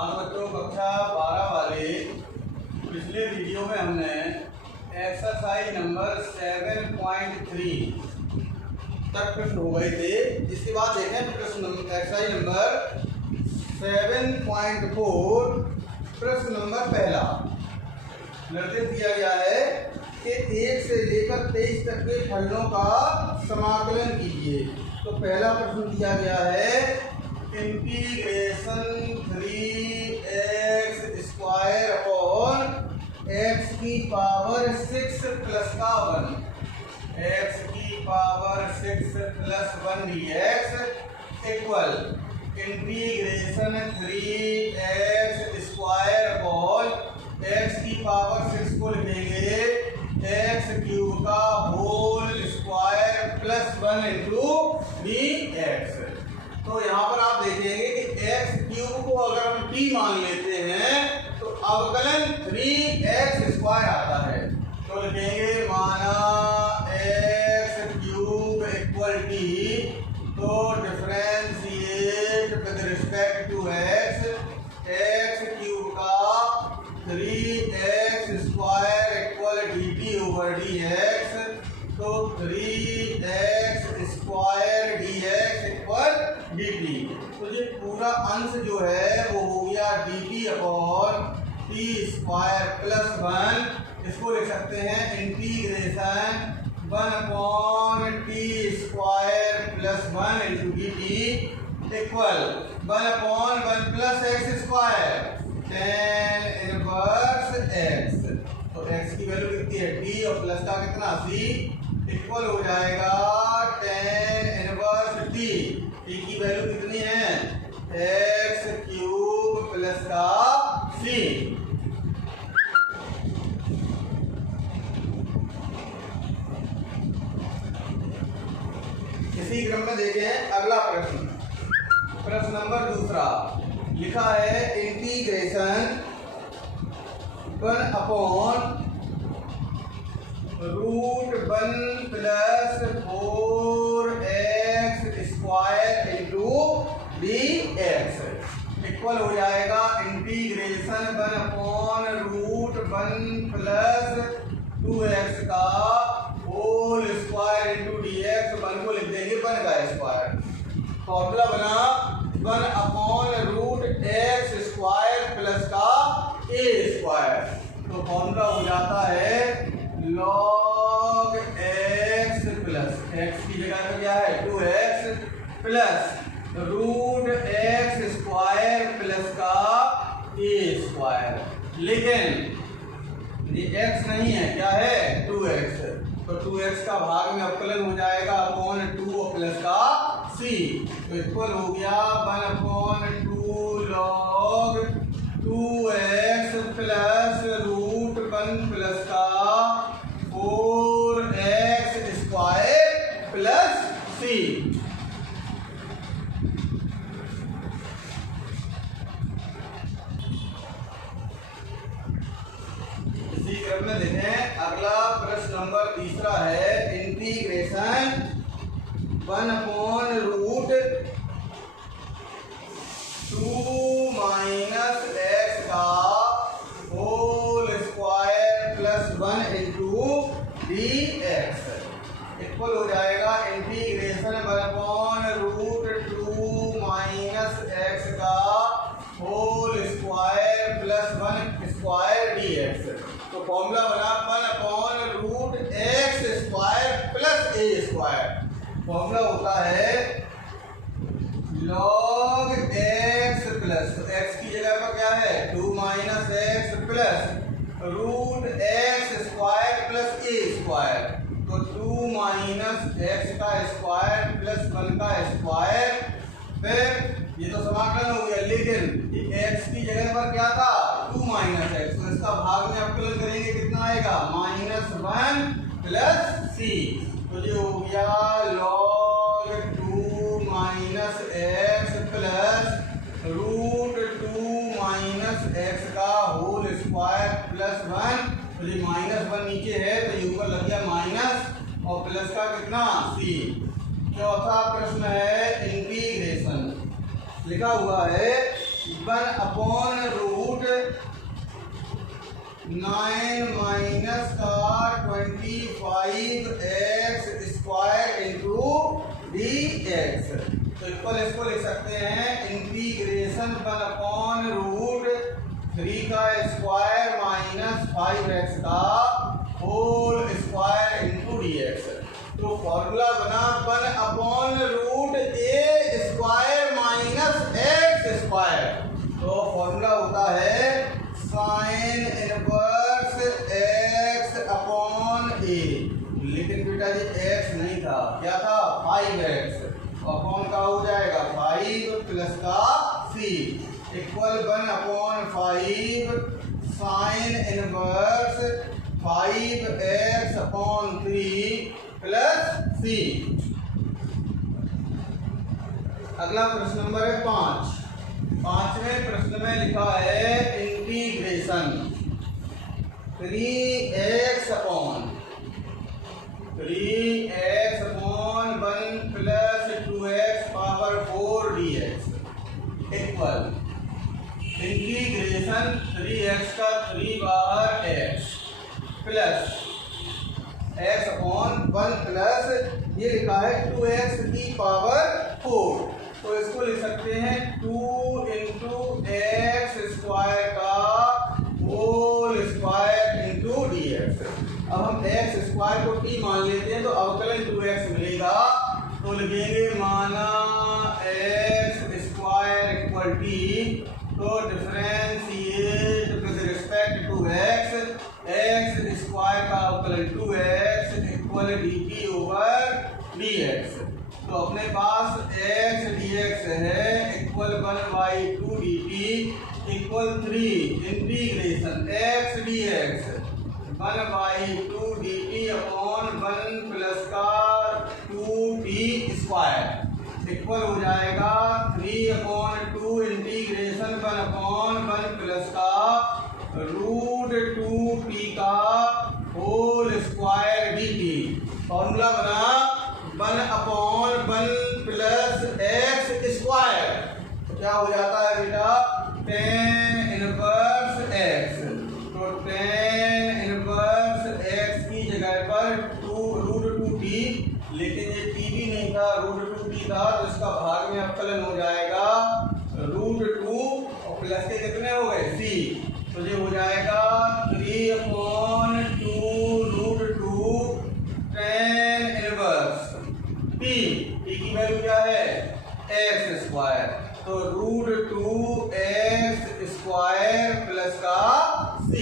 हाँ बच्चों, कक्षा 12 वाले पिछले वीडियो में हमने एक्सरसाइज नंबर 7.3 तक प्रश्न हो गए थे। इसके बाद देखें प्रश्न एक्सरसाइज नंबर 7.4 प्रश्न नंबर पहला। निर्देश दिया गया है कि 1 से लेकर 23 तक के फलनों का समाकलन कीजिए। तो पहला प्रश्न दिया गया है integration 3x square upon x की पावर 6 प्लस का 1 x की power 6 plus 1 dx equal integration 3x square upon x की पावर 6 को लिखेंगे x क्यूब का whole square plus 1 into dx। तो यहाँ पर आप देखेंगे कि x क्यूब को अगर हम t मान लेते हैं तो अवकलन 3x स्क्वायर आता है। तो लिखेंगे माना x क्यूब इक्वल t, तो differentiate with respect to x cube का 3x square equal dt over dx। तो 3x square dx equal dt। तो ये पूरा अंश जो है वो हो गया dt upon t square plus 1। इसको लिख सकते हैं integration 1 upon t square plus 1 into dt equal 1 upon 1 plus x square tan inverse x। तो x की वैल्यू कितनी है t और प्लस का कितना c इक्वल हो जाएगा tan इनवर्स t। t की वैल्यू कितनी है x क्यूब प्लस का c। इसी क्रम में देखें अगला प्रश्न। प्रश्न नंबर दूसरा लिखा है integration 1 upon √1 plus 4x square into dx equal हो जाएगा इंटीग्रेशन 1 अपॉन √1 प्लस 2x का होल स्क्वायर इंटू dx। 1 को लिख देंगे 1 का स्क्वायर। फॉर्मूला बना 1 अपॉन √x स्क्वायर प्लस का a स्क्वायर। तो फॉर्मूला हो जाता है log x प्लस x की जगह पे क्या है 2x plus √x square plus का a स्क्वायर। लेकिन ये x नहीं है, क्या है 2x। तो 2x का भाग में अवकलन हो जाएगा अपॉन 2 प्लस का c। तो इक्वल हो गया 1 upon 2 log 2x plus √1 plus का 4x स्क्वायर प्लस c। इसी क्रम में देखें अगला प्रश्न नंबर तीसरा है इंटीग्रेशन 1 अपॉन √2 माइनस x का whole square plus 1 into dx equal हो जाएगा इंटीग्रेशन 1 अपॉन √2 माइनस x का whole square plus 1 square dx। तो फॉर्मूला बना 1 upon √x square plus a square. Formula होता है log x प्लस, तो x की जगह पर क्या है 2 minus x plus √x square plus a square. तो 2 माइनस x का स्क्वायर प्लस 1 का स्क्वायर। फिर ये तो समाकलन हो गया, लेकिन ये x की जगह पर क्या था 2 माइनस x। तो इसका भाग में अवकलन करेंगे कितना आएगा -1 प्लस c। तो ये हो गया log 2 minus x plus √2 minus x का होल स्क्वायर प्लस 1। तो ये -1 नीचे है तो ये ऊपर लग गया माइनस और प्लस का कितना c। चौथा प्रश्न है इंटीग्रेशन लिखा हुआ है वन अपॉन रूट 9 माइनस का 25x square into D x. तो इक्वल इसको लिख सकते हैं इंटीग्रेशन 1 अपॉन रूट 3 का स्क्वायर माइनस 5x का whole square into D x. तो फॉर्मूला बना 1 अपॉन रूट ए स्क्वायर माइनस एक्स स्क्वायर। तो फॉर्मूला होता है साइन इनवर्स एक्स अपॉन ए। लेकिन बेटा जी एक्स नहीं था, क्या था 5x। अपॉन का हो जाएगा 5 प्लस का C equal 1 upon 5 sine inverse 5x upon 3 plus C. अगला प्रश्न नंबर है 5। पांचवें प्रश्न में लिखा है integration 3x upon 1 plus 2x power 4 dx equal integration 3x का 3 बाहर x plus x upon 1 plus ये लिखा है 2x की पावर 4। तो इसको लिख सकते हैं 2 इंटू एक्स स्क्वायर का whole square into D X. अब हम एक्स स्क्वायर को t मान लेते हैं तो अवकलन 2x मिलेगा। तो लिखेंगे माना एक्स स्क्वायर इक्वल t। तो differentiate with respect to X square का अवकलन 2x equal dt over dx। तो अपने पास x dx है equal 1/2 dt equal 3 integration x dx 1/2 dt upon 1 plus का 2t स्क्वायर इक्वल हो जाएगा 3/2 इंटीग्रेशन 1/1 प्लस का रूट 2t का होल स्क्वायर dt। फॉर्मूला बना 1/1 प्लस एक्स स्क्वायर। तो क्या हो जाता है बेटा tan इनवर्स x। तो tan इनवर्स x की जगह पर रूट 2t, लेकिन ये t भी नहीं था रूट 2t था तो इसका भाग में अवकलन हो जाएगा रूट 2 और प्लस के कितने हो गए c। तो ये हो जाएगा 3/2 रूट 2 tan इनवर्स t की वैल्यू क्या है एक्स स्क्वायर। तो रूट 2x स्क्वायर प्लस का c।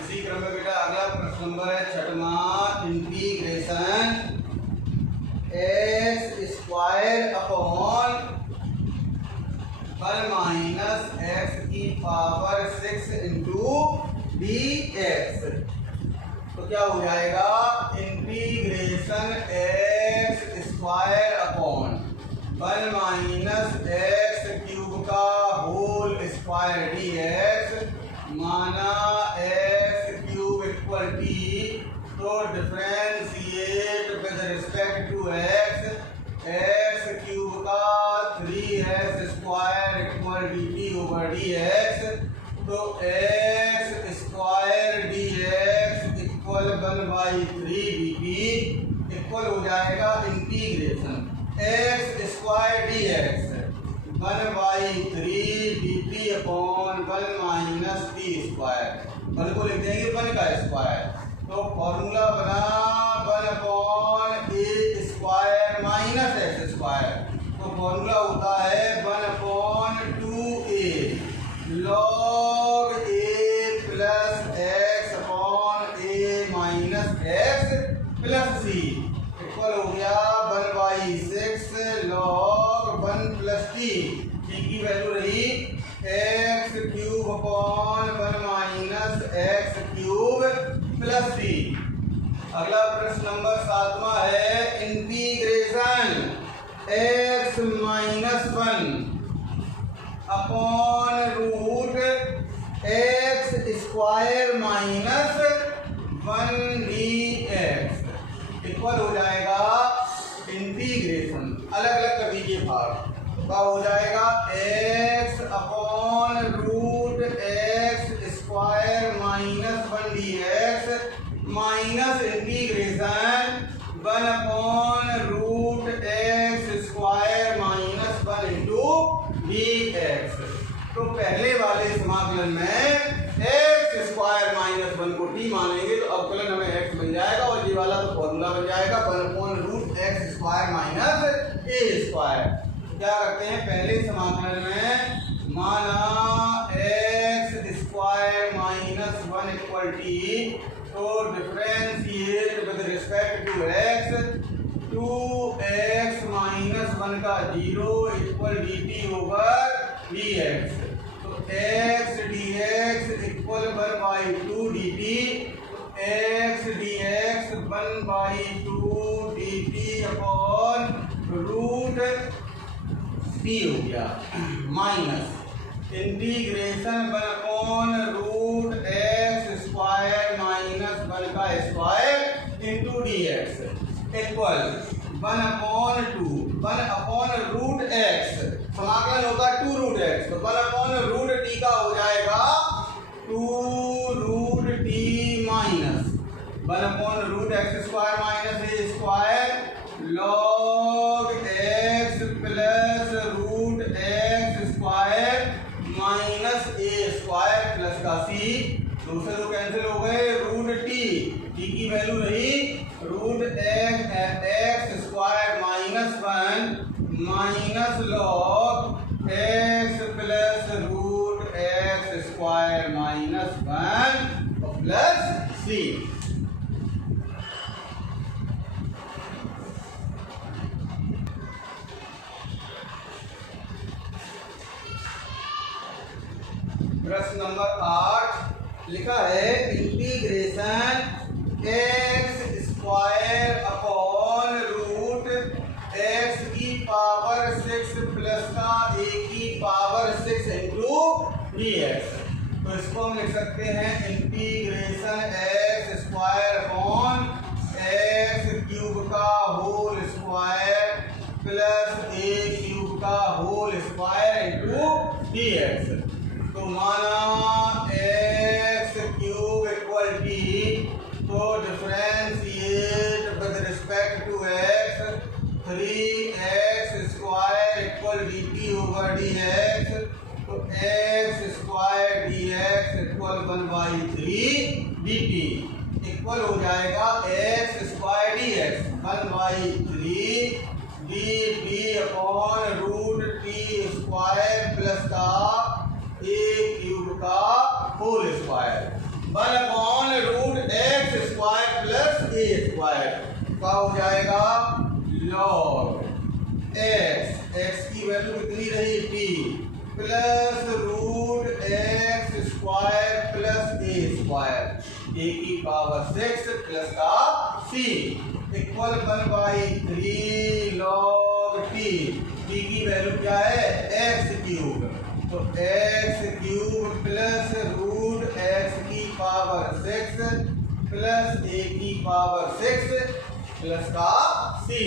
इसी क्रम में बेटा अगला प्रश्न नंबर है 6वां integration x square upon 1 minus x की पावर 6 इंटू dx। तो क्या हो जाएगा integration x square upon 1 minus x cube का होल स्क्वायर dx माना एक्स क्यूब इक्वल t। तो differentiate with respect to x cube का 3x square equal dt over dx। तो x square dx equal 1/3 dt equal हो जाएगा integration x square dx 1/3 dt upon 1 minus t square. 1 को लिख देंगे 1 का square. तो फॉर्मूला बना 1/a square minus x square. तो फॉर्मूला होता है 1/2a log a plus X upon a minus X plus c equal हो गया 1/6 log 1 प्लस t की वैल्यू रही X cube upon 1 minus x cube plus c। अगला प्रश्न नंबर 7वां है integration x minus 1 upon root x square minus one D x equal हो जाएगा इंटीग्रेशन, अलग अलग कर दीजिए भाग, तो हो जाएगा X upon root x square minus one D X minus integration one upon root x square minus one into D x. तो पहले वाले समाकलन में एक्स स्क्वायर माइनस वन को टी मानेंगे तो अवकलन हमें एक्स बन जाएगा और ये वाला तो फॉर्मूला बन जाएगा one upon root x square minus ए स्क्वायर। क्या करते हैं, पहले समाकलन में माना x square minus one equal T, तो differentiate with respect to x, two x minus one का zero equal d t over d x. तो x d x equal one by two d t, x d x one by two d t upon root t हो गया minus integration one upon root x square minus one का square into D x equal one upon root x, समाकलन होगा two root x, तो one upon root t का हो जाएगा two root t minus one upon root x square minus ए square log x plus root x square minus ए square plus का C, दो से दो कैंसिल हो गए, रूट टी की वैल्यू रही root x square minus one minus log x plus root x square minus one plus C. प्रश्न नंबर 8 लिखा है integration x square upon root x की पावर 6 प्लस का ए की पावर 6 इंटू डी एक्स। तो इसको हम लिख सकते हैं integration x square upon x cube का whole square plus a cube का whole square into D x. तो माना एक्स क्यूब इक्वल टी, तो differentiate with respect to x, 3x square equal d t over d x, तो x square d x equal one by three d t equal हो जाएगा x square d x one by three d t upon root t square plus का a cube का whole square one upon root x square plus a square का हो जाएगा log x की value कितनी रही t plus root x square plus a square a की power 6 plus का C equal one by three log t की value क्या है एक्स क्यूब, तो x cube plus root x की पावर 6 प्लस ए की पावर 6 प्लस का सी।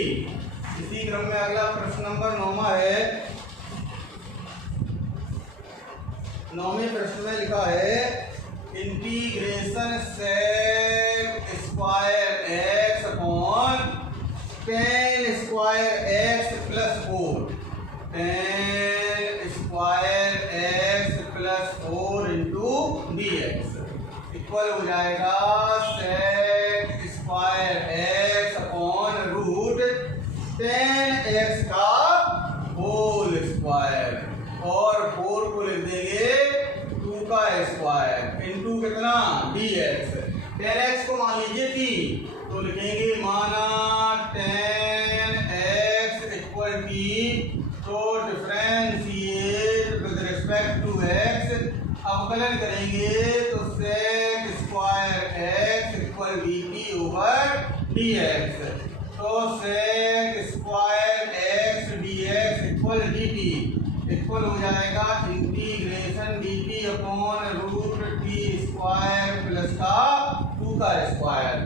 इसी क्रम में अगला प्रश्न नंबर 9 है। 9वें प्रश्न में लिखा है integration sec square X upon tan square X plus 4, tan square X plus 4 into D x equal हो जाएगा sec square X upon root tan X का होल स्क्वायर और 4 को लिख देंगे 2 का स्क्वायर इंटू कितना डी एक्स। टेन एक्स को मान लीजिए टी, तो लिखेंगे माना टेन एक्स इक्वल टी, तो differentiate with respect to X, अवकलन करेंगे तो sec square x equal d t over d x, तो sec square x d x equal d t equal हो जाएगा integration d t upon root t square plus का 2 2 का square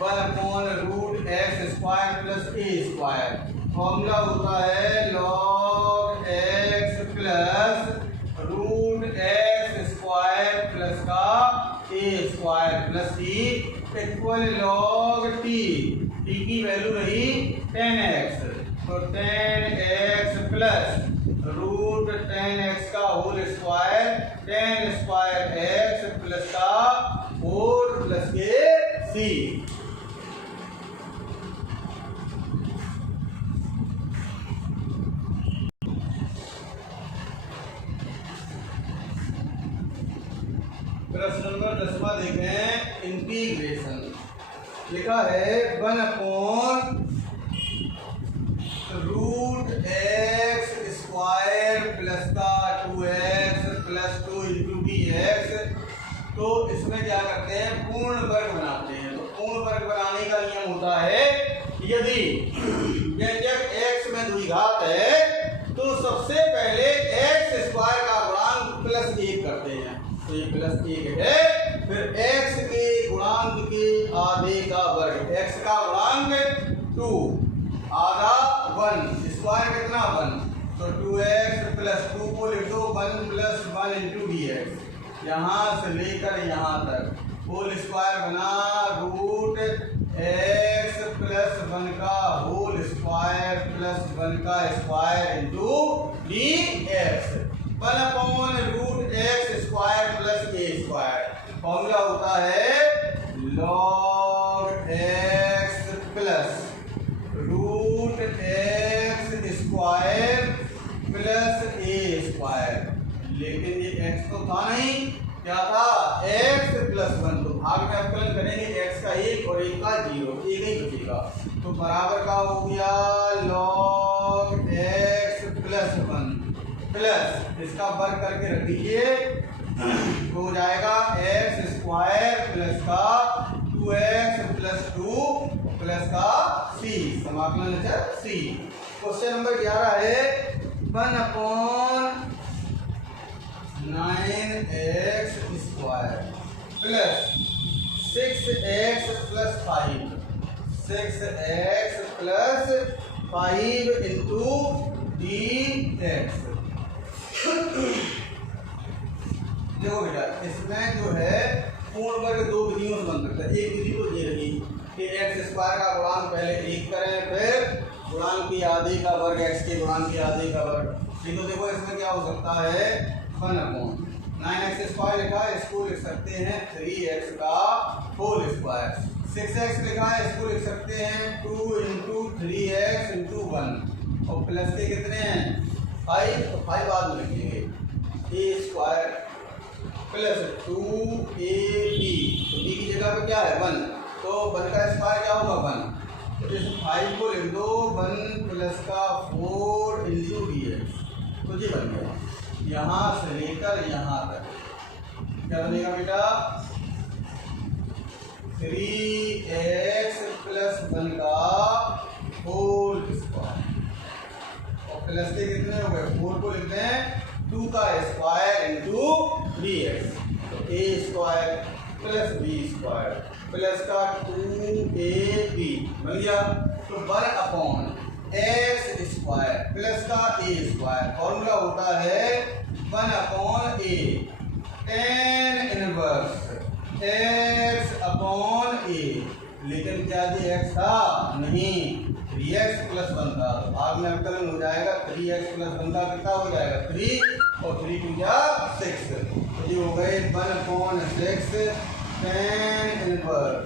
1/√x square plus a square. Formula होता है log x plus √x square plus का a square plus e equal log t। t की value रही 10x, तो 10x plus √10x का whole square 10 square x plus का whole plus के c। प्रश्न नंबर 10वां देखें। इंटीग्रेशन लिखा है 1/√x स्क्वायर प्लस का 2x प्लस 2 इंटू dx। तो इसमें क्या करते हैं, पूर्ण वर्ग बनाते हैं। तो पूर्ण वर्ग बनाने का नियम होता है, यदि व्यंजक x में द्विघात है तो सबसे पहले x स्क्वायर का गुणांक प्लस 1 करते हैं। तो ये प्लस 1 है, फिर x के गुणांक के आधे का वर्ग, x का गुणांक 2 आधा 1 स्क्वायर कितना 1, तो 2x प्लस 2 को लिख दो 1 प्लस 1 इंटू dx। यहाँ से लेकर यहाँ तक होल स्क्वायर बना √x प्लस 1 का होल स्क्वायर प्लस 1 का square into dx 1/√x square plus a square. Formula होता है log x plus √x square plus a square. लेकिन ये x तो था नहीं, क्या था x प्लस 1। तो भाग में अवकलन करेंगे x का 1 और 1 का 0, एक ही बचेगा। तो बराबर का हो गया log x प्लस 1 प्लस इसका वर्ग करके रख दीजिए, तो हो जाएगा x स्क्वायर प्लस का 2x प्लस 2 प्लस का c, समाकलन c। क्वेश्चन नंबर 11 है 1/9x square plus 6x plus 5 6x plus 5 into dx। देखो बेटा, इसमें जो है पूर्ण वर्ग दो विधियों से बन सकता है। एक विधि तो ये रही कि x स्क्वायर का गुणांक पहले 1 करें, फिर गुणांक की आधे का वर्ग x के गुणांक की आधे का वर्ग। नहीं तो देखो इसमें क्या हो सकता है 1/9x स्क्वायर लिखा है, इसको लिख सकते हैं 3x का होल स्क्वायर। 6x लिखा है, इसको लिख सकते हैं 2 इंटू 3x इंटू 1 और प्लस के कितने हैं 5, तो 5 बाद में लिखेंगे a स्क्वायर प्लस 2ab। तो b की जगह पे क्या है 1, तो 1 का स्क्वायर क्या होगा 1। तो इस 5 को लिख दो 1 प्लस का 4 इंटू dx। तो ये बन गया, यहाँ से लेकर यहाँ तक क्या बनेगा बेटा 3x प्लस 1 का होल स्क्वायर और प्लस के कितने हो गए 4 को लिखते हैं 2 का स्क्वायर इंटू 3x। तो a square plus b square plus का 2ab बन गया। तो 1/x स्क्वायर प्लस का a स्क्वायर। फॉर्मूला होता है 1/a tan इनवर्स x/a। लेकिन क्या ये x था नहीं, 3x प्लस 1 था। तो भाग में अवकलन हो जाएगा 3x प्लस 1 का कितना हो जाएगा 3 और 3 2 जा 6। तो ये हो गए 1/6 tan इनवर्स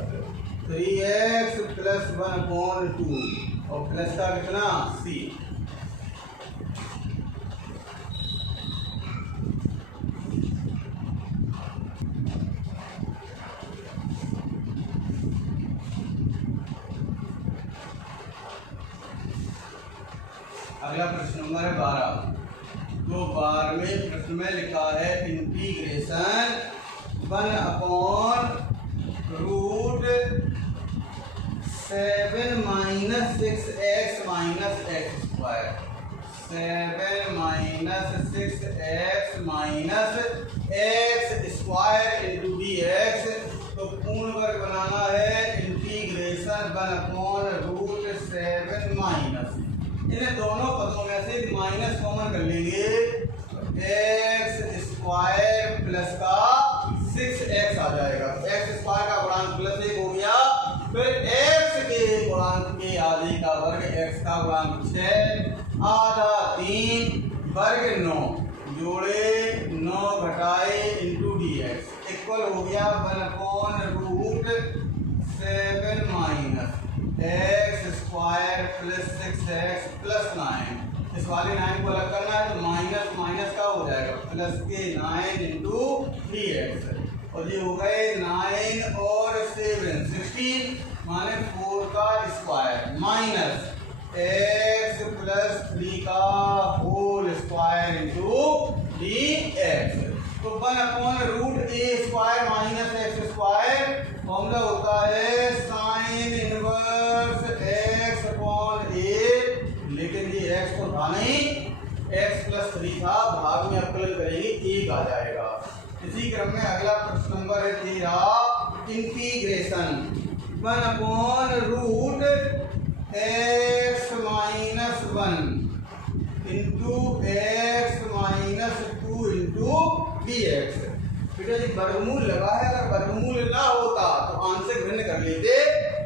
3x प्लस 1/2 और प्लस का कितना c। अगला प्रश्न नंबर है 12। तो 12वें प्रश्न में लिखा है integration 1/7 minus 6x minus x square 7 minus 6x minus x square into dx। तो पूर्ण वर्ग बनाना वन अपॉन रूट 7 माइनस, इन्हें दोनों पदों में से माइनस कॉमन कर लेंगे, एक्स स्क्वायर प्लस का 6x आ जाएगा। तो एक्स स्क्वायर का गुणांक प्लस 1 हो गया, फिर एक्स के गुणांक के आधे का वर्ग, एक्स का गुणांक 6 आधा 3 वर्ग 9 जोड़े 9 घटाए इंटू डी एक्स इक्वल हो गया 1 upon root 7 minus x square plus 6x plus 9। इस वाले 9 को अलग करना है तो माइनस माइनस का हो जाएगा प्लस के 9 इंटू 3x, और ये हो गए 9 और 7 16 माने 4 का स्क्वायर माइनस x प्लस 3 का whole square into D x. तो 1 अपॉन रूट ए square minus x square formula होता है साइन इनवर्स एक्स अपॉन ए, लेकिन ये एक्स तो था नहीं, एक्स प्लस 3 था, भाग में अवकलन करेंगे 1 आ जाएगा। इसी क्रम में अगला प्रश्न नंबर है 13, integration 1 upon root x minus 1 into x minus 2 into D X. बेटा जी वर्गमूल लगा है, अगर वर्गमूल ना होता तो आंशिक भिन्न कर लेते।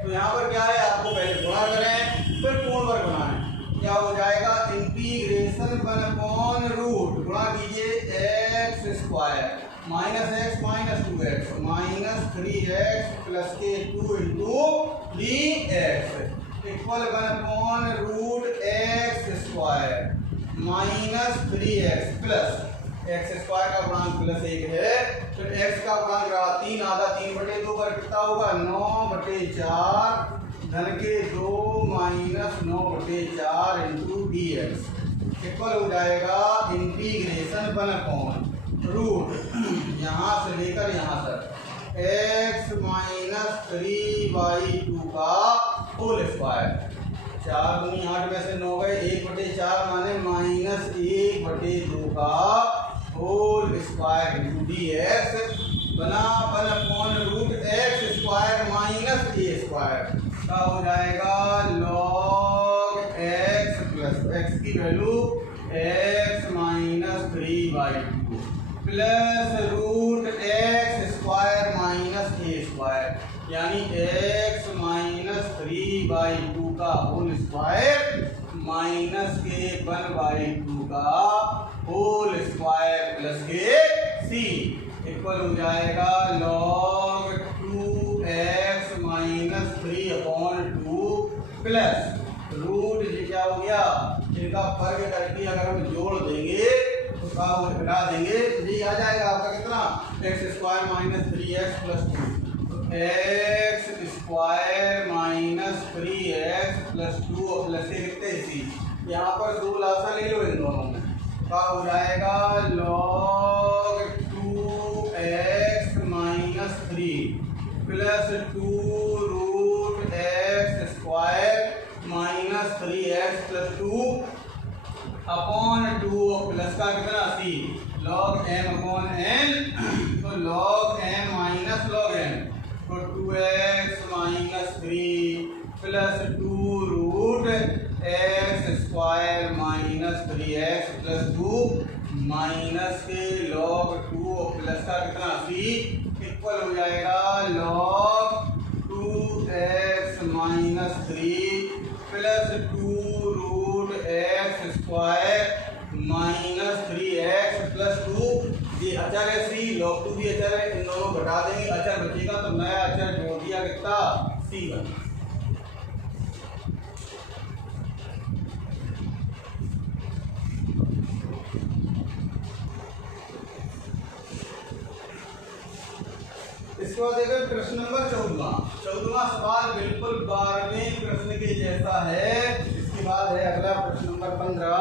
तो यहाँ पर क्या है, आपको पहले गुणा करें फिर पूर्ण वर्ग बनाएं, क्या हो जाएगा इंटीग्रेशन 1 अपॉन रूट, गुणा कीजिए X square minus X minus 2x minus 3x plus के 2 into D x equal 1 upon root x square minus 3x plus X square का गुणांक प्लस 1 है, फिर एक्स का गुणांक रहा 3 आधा 3/2 पर कितना होगा 9/4 धन के 2 minus 9/4 into D x equal हो जाएगा इंटीग्रेशन 1 अपॉन रूट यहाँ से लेकर यहाँ तक x माइनस 3/2 का होल स्क्वायर, 4 दूनी 8 में से 9 गए 1/4 माने माइनस 1/2 का whole square into D x बना 1 upon root x square minus ए स्क्वायर का हो जाएगा लॉग एक्स प्लस एक्स की value x minus 3/2 plus root x square minus ए स्क्वायर, यानी x माइनस 3/2 का होल स्क्वायर माइनस के 1/2 का होल स्क्वायर प्लस के सी इक्वल हो जाएगा log 2x minus 3/2 plus root जी क्या हो गया, इनका वर्ग करके अगर हम जोड़ देंगे तो क्या घटा देंगे तो ये आ जाएगा आपका कितना x square minus 3x plus 2, तो x square minus 3x plus 2 और प्लस से लिखते इसी, यहाँ पर 2 लासा ले लो इन दोनों में, क्या हो जाएगा log 2x minus 3 plus 2 root x square minus 3x plus 2 upon 2 plus का कितना C log m upon n, तो log m minus log n, तो 2x minus 3 plus 2 root x square minus 3x plus 2 minus के log 2 plus का कितना C equal हो जाएगा log 2x minus 3 plus 2 root x square minus 3x plus 2, ये अचर है सी, लॉग 2 भी अचर है, इन दोनों घटा देंगे अचर बचेगा तो नया अचर जोड़ दिया कितना सी बन। इसके बाद देखो प्रश्न नंबर 14वां सवाल बिल्कुल 12वें प्रश्न के जैसा है। इसके बाद है अगला प्रश्न नंबर 15,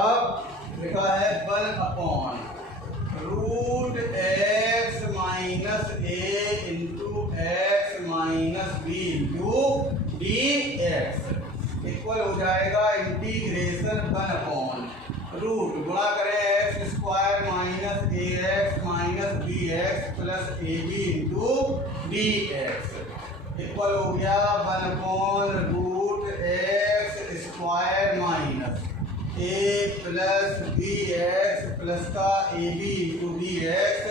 लिखा है 1 upon root x minus a into x minus b into D x equal हो जाएगा इंटीग्रेशन 1 अपॉन रूट गुणा करें x square minus a x minus b x plus a B into D x equal हो गया 1/√x² minus a plus b x plus का A B into D x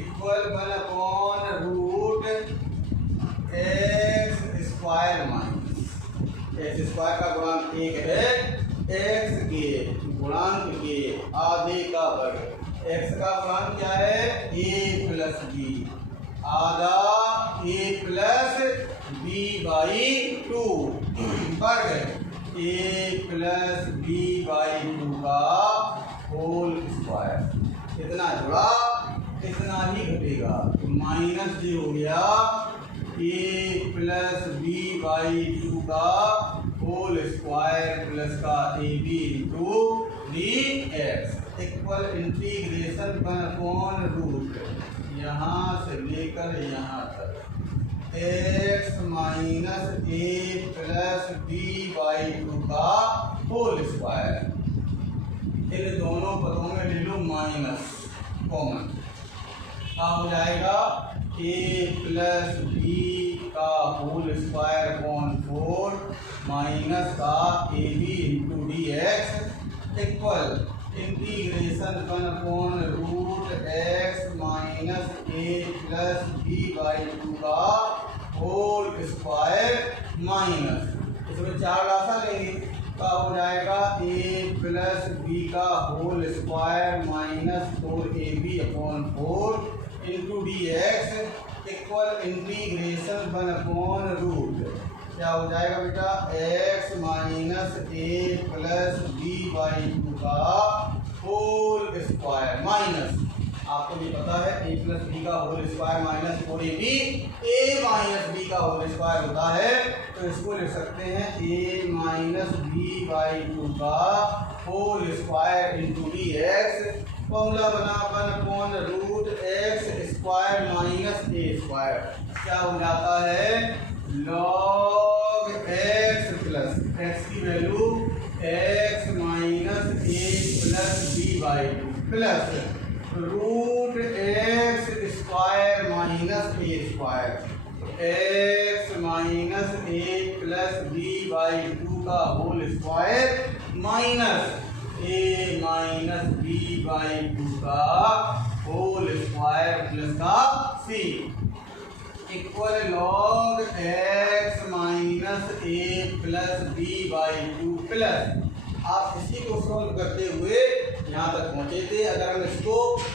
equal 1/√x² minus x square का गुणांक 1 है, x के गुणांक के आधे का वर्ग। एक्स का गुणांक क्या है? a प्लस बी, आधा a प्लस बी बाई 2 वर्ग a प्लस बी बाई 2 का होल स्क्वायर। इतना जुड़ा इतना ही घटेगा तो माइनस जी हो गया a प्लस बी बाई 2 का होल स्क्वायर प्लस का A B into D x equal integration 1/√, यहाँ से लेकर यहाँ तक X minus A plus B by 2 का होल स्क्वायर। इन दोनों पदों में ले लो माइनस कॉमन, हो जाएगा a प्लस बी का होल स्क्वायर अपॉन 4 माइनस का A B into D x equal integration 1/√x minus A plus B by 2 का होल स्क्वायर माइनस इसमें 4 राशा लेंगे का हो जाएगा a प्लस बी का whole square minus 4ab upon 4 into D x equal integration 1/√, क्या हो जाएगा बेटा x minus A plus B by 2 का होल स्क्वायर माइनस, आपको भी पता है a प्लस बी का whole square minus 4ab a minus B का होल स्क्वायर होता है, तो इसको लिख सकते हैं a माइनस बी बाई 2 का whole square into D X. Formula बना 1/√x स्क्वायर माइनस ए स्क्वायर, क्या हो जाता है log x प्लस x की value x minus A plus B by 2 plus √x square minus A square, x minus A plus B by 2 का whole square minus a minus B by 2 का whole square plus का c equal log x minus A plus B by 2 plus, आप इसी को solve करते हुए यहाँ तक पहुँचे थे। अगर हम इसको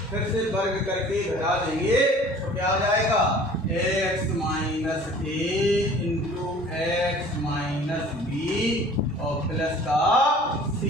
फिर से वर्ग करके घटा देंगे तो क्या आ जाएगा x minus a into x minus B और प्लस का c।